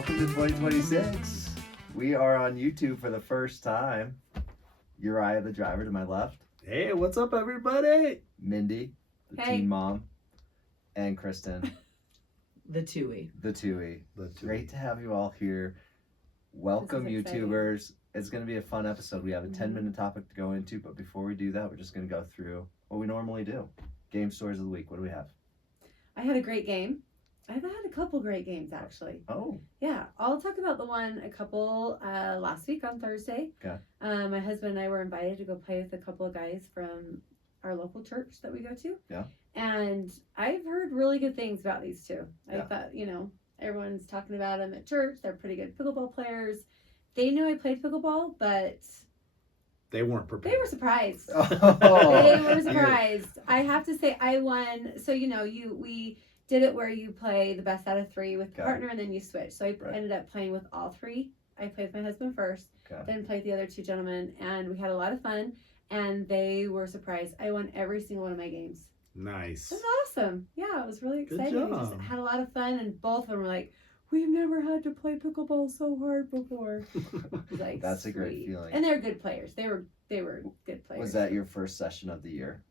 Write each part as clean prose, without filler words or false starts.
Welcome to 2026. We are on YouTube for the first time. Uriah, the driver, to my left. Hey, what's up, everybody? Mindy, the Hey. team mom. And Kristen, The Tui. the Tui. Great to have you all here. Welcome, This is exciting. YouTubers. It's going to be a fun episode. We have a 10-minute topic to go into, but before we do that, we're just going to go through what we normally do. Game stories of the week. What do we have? I had a great game. I've had a couple great games actually. Oh, Yeah, I'll talk about the one a couple last week on Thursday. Okay. My husband and I were invited to go play with a couple of guys from our local church that we go to. Yeah. And I've heard really good things about these two. I Yeah. thought, everyone's talking about them at church. They're pretty good pickleball players. They knew I played pickleball, but They weren't prepared. they were surprised. oh. They were surprised. I have to say, I won. So we did it where you play the best out of three with the Okay. partner, and then you switch. So I Right. ended up playing with all three. I played with my husband first, Okay. then played the other two gentlemen, and we had a lot of fun. And they were surprised. I won every single one of my games. Nice. It was awesome. Yeah, it was really Good exciting. We just job. had a lot of fun, and both of them were like, "We've never had to play pickleball so hard before." I was like, That's a great "Sweet." feeling. And they're good players. They were good players. Was that your first session of the year?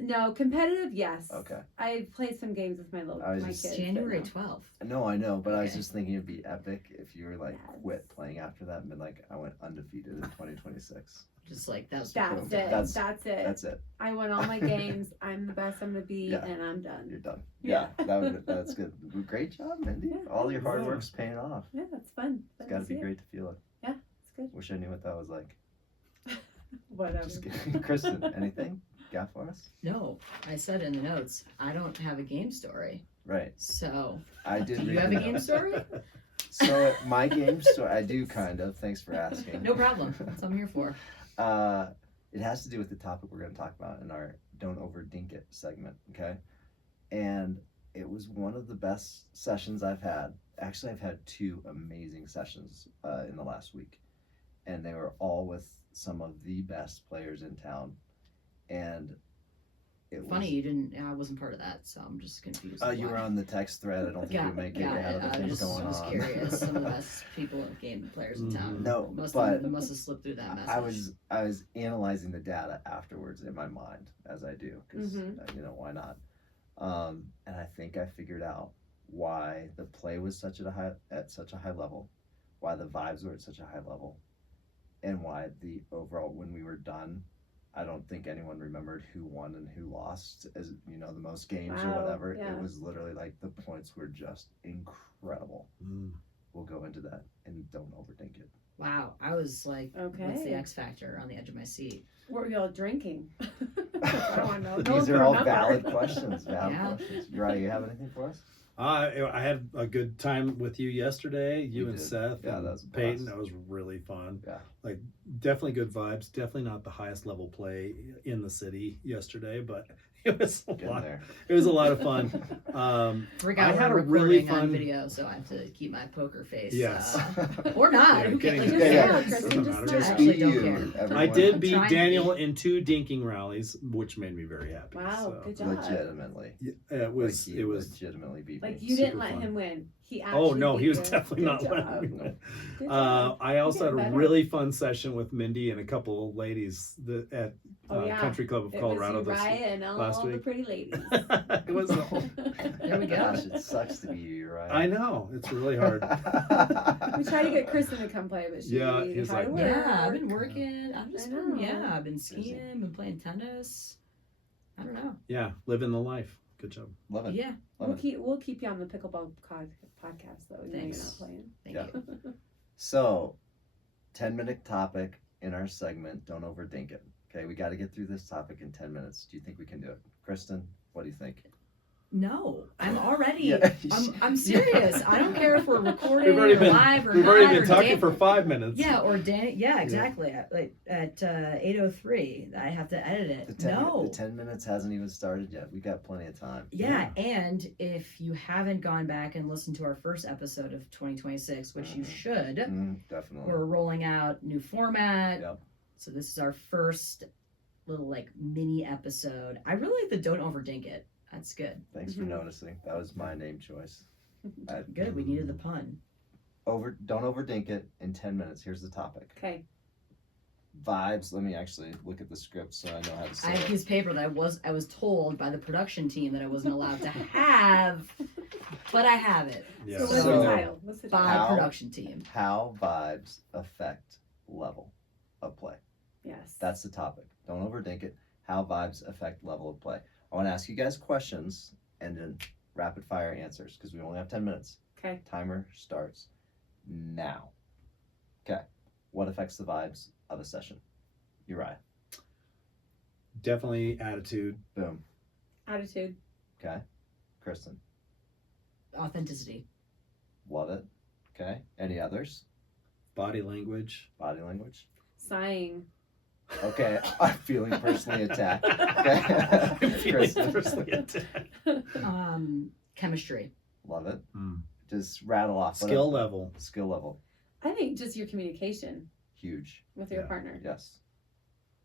No, competitive, yes. Okay. I played some games with my I was my just- kids. January but no. 12th. No, I know, but I was Okay. just thinking it'd be epic if you were like Yes. quit playing after that and been like, I went undefeated in 2026. Just like that's That's Boom. it. That's- That's it. That's it. I won all my games. I'm the best I'm gonna be, Yeah. and I'm done. You're done. Yeah. Yeah, that's good. Great job, Mindy. Yeah, All your hard thanks. work's paying off. Yeah, that's fun. It's got to be great to feel it. It's good. Wish I knew what that was like. Whatever. Just kidding. Kristen, anything got for us? no. I said in the notes, I don't have a game story. Right. So, I did. do you read have the a game notes. story? So my game story, I do kind of. Thanks for asking. No problem. That's what I'm here for. It has to do with the topic we're going to talk about in our Don't Over Dink It segment, okay? And it was one of the best sessions I've had. Actually, I've had two amazing sessions in the last week. And they were all with some of the best players in town. And it Funny, was... you didn't. I wasn't part of that, so I'm just confused. You were on the text thread. I don't think you were making it. Got Had it. other I things going was on. curious. Some of the best people, game players in town. No, must but... have slipped through that message. I was analyzing the data afterwards in my mind, as I do, because Mhm. why not? And I think I figured out why the play was at such a high level, why the vibes were at such a high level, and why the overall, when we were done, I don't think anyone remembered who won and who lost, as the most games or Wow, whatever. yeah. It was literally like the points were just incredible. Mm. We'll go into that and don't overthink it. Wow, I was like, what's the Okay. X factor on the edge of my seat? What were y'all drinking? I don't want to know. No These one put are a all number. valid questions. Valid Yeah. questions. Uriah, you have anything for us? I had a good time with you yesterday. You We and did. Seth Yeah, and that was a Peyton. blast. That was really fun. Yeah. Like, definitely good vibes. Definitely not the highest level play in the city yesterday, but it was a Getting lot. there. It was a lot of fun. Forgot I we're had a recording really on fun video, so I have to keep my poker face. Yes. Or not. Yeah, Who getting cares? the- Like, Yeah, yeah, yeah. Kristen, Doesn't just matter. I Just actually be don't you. care. Everyone. I did I'm beat trying to Daniel be. in 2 dinking rallies, which made me very happy. Wow, So, good job. Legitimately. it was. Like, he It was. legitimately beat Like me. you didn't Super let fun. him win. He actually. Oh no, he beat was you. definitely Good not job. letting me win. Good job. I also had You're a getting really fun session with Mindy and a couple of ladies at Oh, yeah. Country Club of It Colorado. was Uriah and all last the week. pretty ladies. It was. There we go. Gosh, it sucks to be you, Uriah. I know, it's really hard. We tried to get Kristen to come play, but she Yeah, he's tried to like, work. Yeah, I've been working. I've just I been, know. I've been skiing, been playing tennis. I don't know. Yeah, living the life. Good job. Love it. Yeah, Love it. We'll keep you on the pickleball podcast though. Even though you're not Thanks. playing. thank Yeah. you. So, 10-minute topic in our segment. Don't overdink it. Okay, we got to get through this topic in 10 minutes. Do you think we can do it? Kristen, what do you think? No, I'm already. Yeah. I'm serious. I don't care if we're recording We've already or been live or we've not. already been or talking Dan- for 5 minutes. Yeah, or Dan. Yeah, exactly. At 8:03, I have to edit it. The 10 minutes hasn't even started yet. We got plenty of time. Yeah, and if you haven't gone back and listened to our first episode of 2026, which you should, Definitely. we're rolling out new format. Yep. So this is our first little like mini episode. I really like the Don't Overdink It. That's good. Thanks for noticing. That was my name choice. Good. We needed the pun. Don't overdink it in 10 minutes. Here's the topic. Okay. Vibes. Let me actually look at the script so I know how to I say have a it. piece of paper that I was told by the production team that I wasn't allowed to have, but I have it. Yeah. So what's So- the title? What's the By title? How- production team. How vibes affect level of play. Yes. That's the topic. Don't overdink it. How vibes affect level of play. I want to ask you guys questions and then rapid fire answers because we only have 10 minutes. Okay. Timer starts now. Okay. What affects the vibes of a session? Uriah. Definitely attitude. Boom. Attitude. Okay. Kristen. Authenticity. Love it. Okay. Any others? Body language. Body language. Sighing. Okay. I'm feeling personally attacked. I'm Okay. feeling Kristen. personally attacked. Chemistry. Love it. Mm. Just rattle off. Skill whatever. level. Skill level. I think just your communication Huge. with your Yeah. partner. Yes.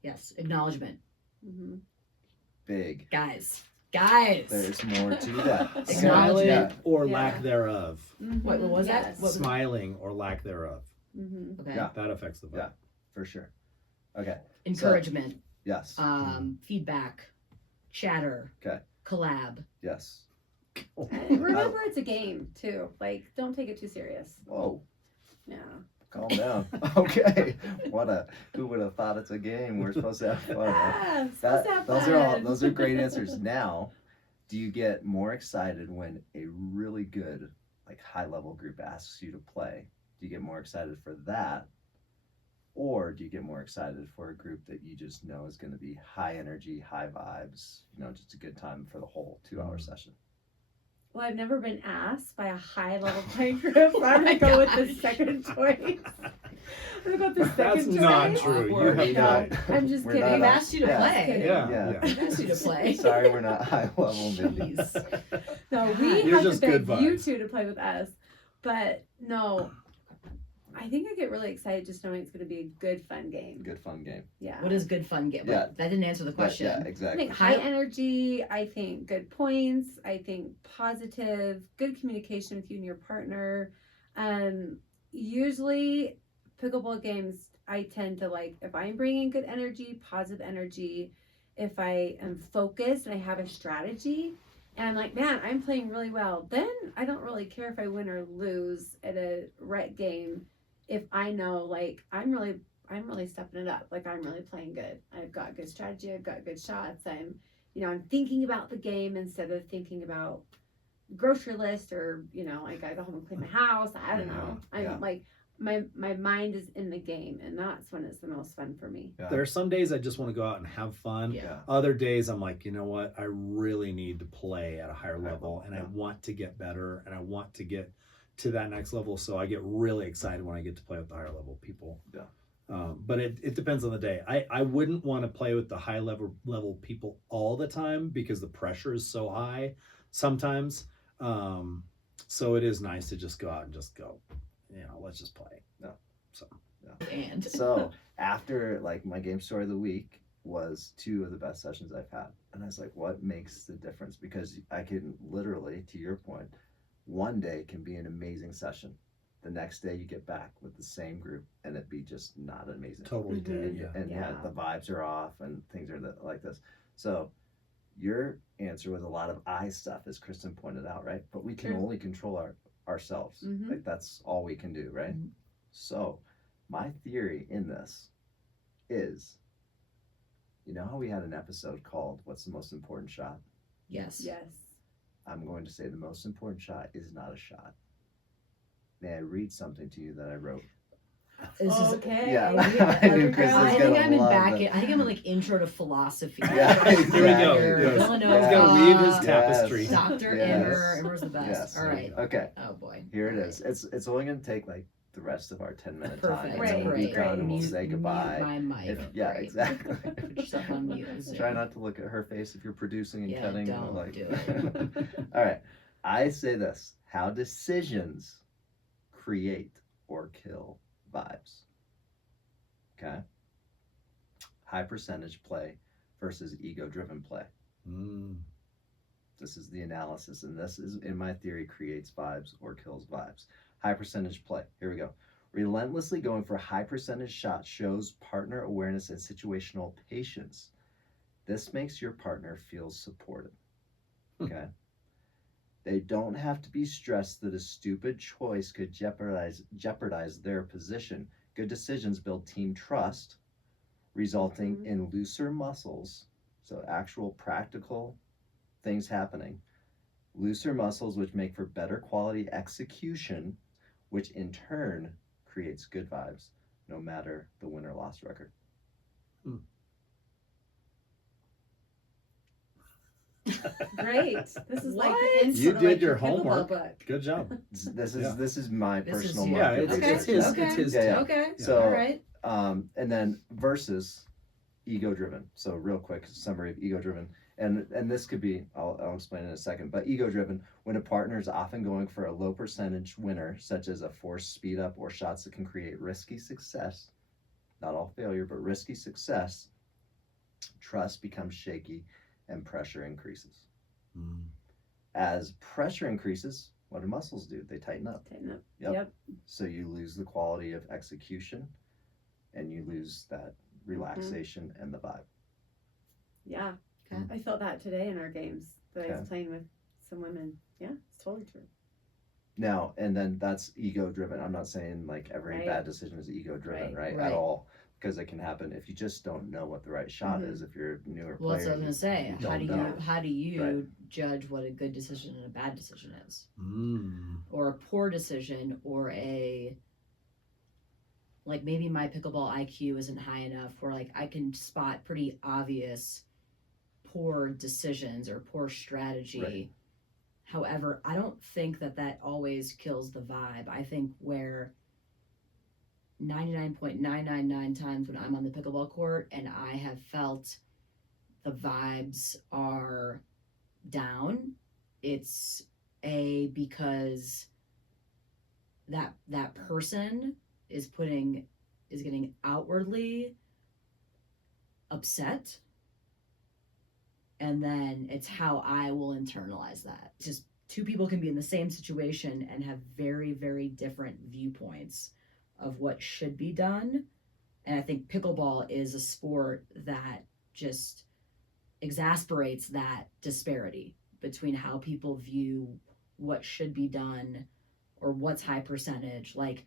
Yes. Acknowledgement. Mm-hmm. Big. Guys. There's more to that. Smiling Yeah. or Yeah. lack thereof. Mm-hmm. What was that? Yes. What was- Smiling or lack thereof. Mm-hmm. Okay. Yeah. That affects the vibe. Yeah. For sure. Okay. Encouragement. Yes. Feedback. Chatter. Okay. Collab. Yes. And remember, it's a game too. Like, don't take it too serious. Whoa. Yeah. Calm down. Okay. Who would have thought it's a game? We're supposed to have fun. Right? Ah, supposed to have Those are fun. great answers. Now, do you get more excited when a really good, like high level group asks you to play? Do you get more excited for that? Or do you get more excited for a group that you just know is going to be high energy, high vibes, just a good time for the whole 2-hour session? Well, I've never been asked by a high level playing group, so I'm gonna go with the second choice. I'm gonna go with the That's second choice. not true. You Awkward. have not- not. I'm just We're kidding. not We've asked you to Yeah. play. Kidding. Yeah. Yeah. We've asked you to play. Sorry, we're not high level, Mindy. Please. No, we You're have to just beg good you vibes. two to play with us. But no, I think I get really excited just knowing it's going to be a good, fun game. Good fun game. Yeah. What is good fun game? Yeah. That didn't answer the question. Yeah, I exactly. think high energy. I think good points. I think positive, good communication with you and your partner. Usually, pickleball games, I tend to like if I'm bringing good energy, positive energy. If I am focused and I have a strategy, and I'm like, man, I'm playing really well. Then I don't really care if I win or lose at a rec game. If I know, like, I'm really stepping it up. Like, I'm really playing good. I've got good strategy. I've got good shots. I'm thinking about the game instead of thinking about grocery list or, I gotta go home and clean my house. I don't know. Yeah. I'm like, my mind is in the game, and that's when it's the most fun for me. Yeah. There are some days I just want to go out and have fun. Yeah. Other days I'm like, you know what? I really need to play at a higher level, and I Yeah. want to get better, and I want to get to that next level. So I get really excited when I get to play with the higher level people. Yeah. But it depends on the day. I wouldn't want to play with the high level people all the time because the pressure is so high sometimes. So it is nice to just go out and just go, let's just play. Yeah. So And So after like my game story of the week was 2 of the best sessions I've had. And I was like, what makes the difference? Because I can literally, to your point, one day can be an amazing session. The next day you get back with the same group and it be just not amazing. totally Mhm. did. And, Yeah. and Yeah. the vibes are off and things are like this. So your answer was a lot of I stuff, as Kristen pointed out, right? But we can Sure. only control ourselves. Mhm. Like that's all we can do, right? Mhm. So my theory in this is, how we had an episode called "What's the Most Important Shot?" yes. Yes. I'm going to say the most important shot is not a shot. May I read something to you that I wrote? This is Okay. Yeah. I knew Chris was I gonna think I'm in love back. it. I think I'm in like intro to philosophy. Yeah, Here we go. Here, Yes. Villanova. He's gonna weave his Yes. tapestry. Dr. Yes. Emmer. Emmer's the best. Yes. All right. Okay, Oh boy. here it All is. It's only going to take like the rest of our 10-minute Perfect. time. And Right, then we'll be right, done right. and we'll Mute- say goodbye. Mute my mic. Yeah, Great. exactly. Put yourself on mute. Try not to look at her face if you're producing and Yeah, cutting. don't like... do it. All right. I say this: how decisions create or kill vibes. Okay. High percentage play versus ego-driven play. Mm. This is the analysis, and this is, in my theory, creates vibes or kills vibes. High percentage play. Here we go. Relentlessly going for high percentage shots shows partner awareness and situational patience. This makes your partner feel supported. Okay? They don't have to be stressed that a stupid choice could jeopardize their position. Good decisions build team trust, resulting in looser muscles. So actual practical things happening. Looser muscles, which make for better quality execution, which in turn creates good vibes, no matter the win or loss record. Great. This is like What? the intro You to, did like, your pickleball homework. book. Good job. This is Yeah. this is my This is personal you. Yeah, market it's, Okay. it's research. his. Okay. It's his. Yeah, yeah. Okay. So, all right. And then versus ego driven. So real quick summary of ego driven. And this could be, I'll explain in a second, but ego driven, when a partner is often going for a low percentage winner, such as a forced speed up or shots that can create risky success, not all failure, but risky success, trust becomes shaky and pressure increases. As pressure increases, what do muscles do? They tighten up. Tighten up. Yep. Yep. So you lose the quality of execution and you lose that relaxation and the vibe. Yeah. Okay. I felt that today in our games that I Okay. was playing with some women. Yeah, it's totally true. Now, and then that's ego driven. I'm not saying like every Right. bad decision is ego driven, right? Right. At all. Because it can happen if you just don't know what the right shot is. If you're a newer Well, that's player, what I was gonna say. you How do don't you know. how do you Right. judge what a good decision and a bad decision is, Mm. or a poor decision, or a like maybe my pickleball IQ isn't high enough where like I can spot pretty obvious poor decisions or poor strategy. Right. However, I don't think that always kills the vibe. I think where 99.999 times when I'm on the pickleball court and I have felt the vibes are down, it's because that person is getting outwardly upset, and then it's how I will internalize that. Just two people can be in the same situation and have very, very different viewpoints of what should be done. And I think pickleball is a sport that just exasperates that disparity between how people view what should be done or what's high percentage. Like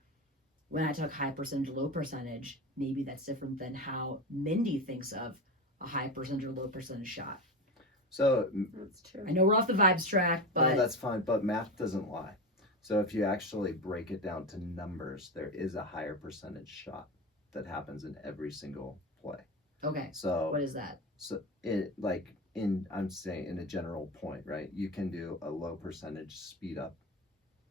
when I talk high percentage, low percentage, maybe that's different than how Mindy thinks of a high percentage or low percentage shot. So That's true. I know we're off the vibes track, but no, that's fine. But math doesn't lie. So if you actually break it down to numbers, there is a higher percentage shot that happens in every single play. okay. So What is that? So I'm saying in a general point, right? You can do a low percentage speed up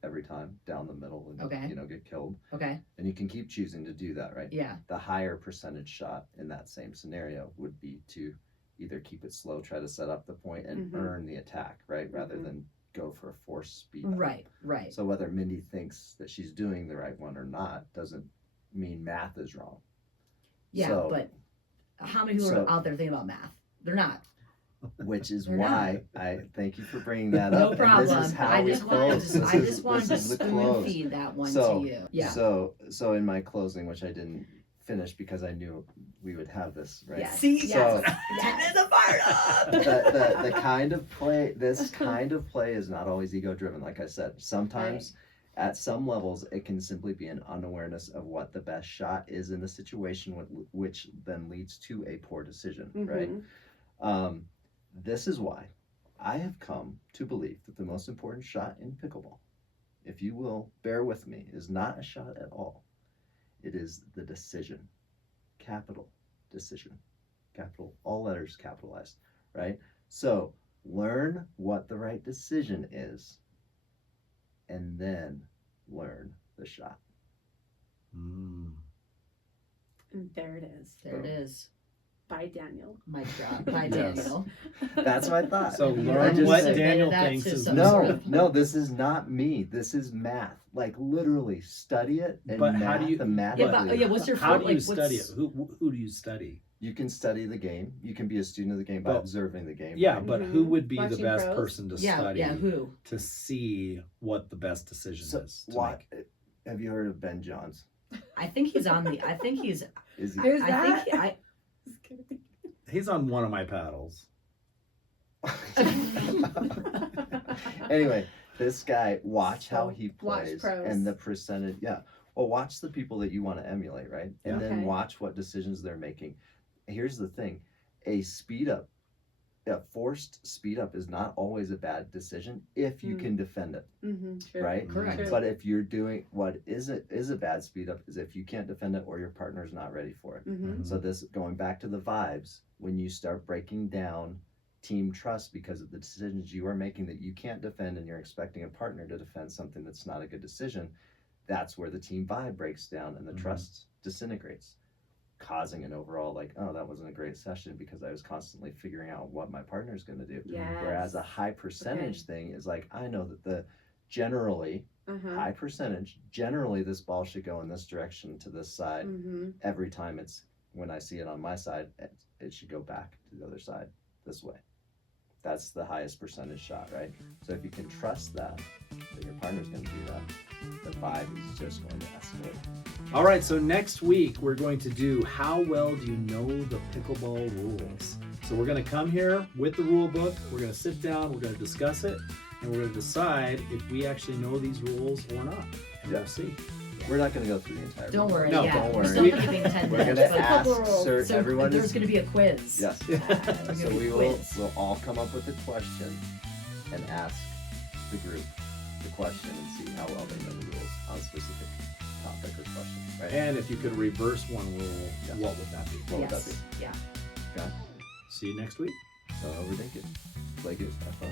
every time down the middle and Okay. get killed. Okay. And you can keep choosing to do that, right? Yeah. The higher percentage shot in that same scenario would be to either keep it slow, try to set up the point and earn the attack, right? Rather than go for a forced speed up. Right. Right. So whether Mindy thinks that she's doing the right one or not doesn't mean math is wrong. Yeah, So- but how many people so- are out there thinking about math? They're not. Which is They're why I thank you for bringing that No up. problem. And this is how I we just wanted close. to, This I is- just wanted to this is the spoon close. feed that one So- to you. Yeah. So in my closing, which I didn't finish because I knew we would have this, right? Yes. See, So- yes. the fire up. the kind of play, this kind of play is not always ego driven. Like I said, sometimes at some levels it can simply be an unawareness of what the best shot is in the situation, which then leads to a poor decision, right? This is why I have come to believe that the most important shot in pickleball, if you will bear with me, is not a shot at all. It is the decision. Capital decision. Capital, all letters capitalized, right? So learn what the right decision is and then learn the shot. And there it is. There it is. By Daniel. Mic drop by Yes. Daniel. That's what I thought. So I learn just what said- Daniel that thinks to is some the sort No, of- no, this is not me. This is math. Like literally study it and But how do you- mathematically. Yeah, but what's your How do you like, study what's- it? Who do you study? You can study the game. You can be a student of the game by Well, observing the game. Yeah, right? but who would be the Watching best pros? person to Yeah, study yeah. Who? to see what the best decision So is? To why? make? Have you heard of Ben Johns? I think he's on the. I think he's. Is he? Who's I that? think. I. He's on one of my paddles. Anyway, this guy, watch how So, he watch plays pros. and the percentage. Yeah. Well, watch the people that you want to emulate, right? And Yeah. then Okay. watch what decisions they're making. Here's the thing: a forced speed up is not always a bad decision if you Mm. can defend it, True. right? Correct. True. But if you're doing what is a bad speed up is if you can't defend it or your partner's not ready for it. Mm-hmm. So this going back to the vibes, when you start breaking down team trust because of the decisions you are making that you can't defend and you're expecting a partner to defend something that's not a good decision, that's where the team vibe breaks down and the trust disintegrates, causing an overall like, oh, that wasn't a great session because I was constantly figuring out what my partner's going to do. Yes. Whereas a high percentage thing is like, I know that the generally high percentage, generally this ball should go in this direction to this side. Every time it's when I see it on my side, it should go back to the other side this way. That's the highest percentage shot, right? So if you can trust that your partner's going to do that, the vibe is just going to escalate. All right, so next week we're going to do how well do you know the pickleball rules? So we're going to come here with the rule book, we're going to sit down, we're going to discuss it, and we're going to decide if we actually know these rules or not. And we'll see. We're not going to go through the entire. Don't worry. No, yeah, don't we're worry. still keeping 10 We're minutes. going to but- ask couple rules. So everyone. there's going to be a quiz. Yes. There's gonna So be a we'll quiz. all come up with a question and ask the group the question and see how well they know the rules on a specific topic or question. Right? And if you could reverse one rule, Yeah. what would that be? What would that Yes. be? Yeah. Okay. See you next week. Don't overthink it. Play good. Have fun.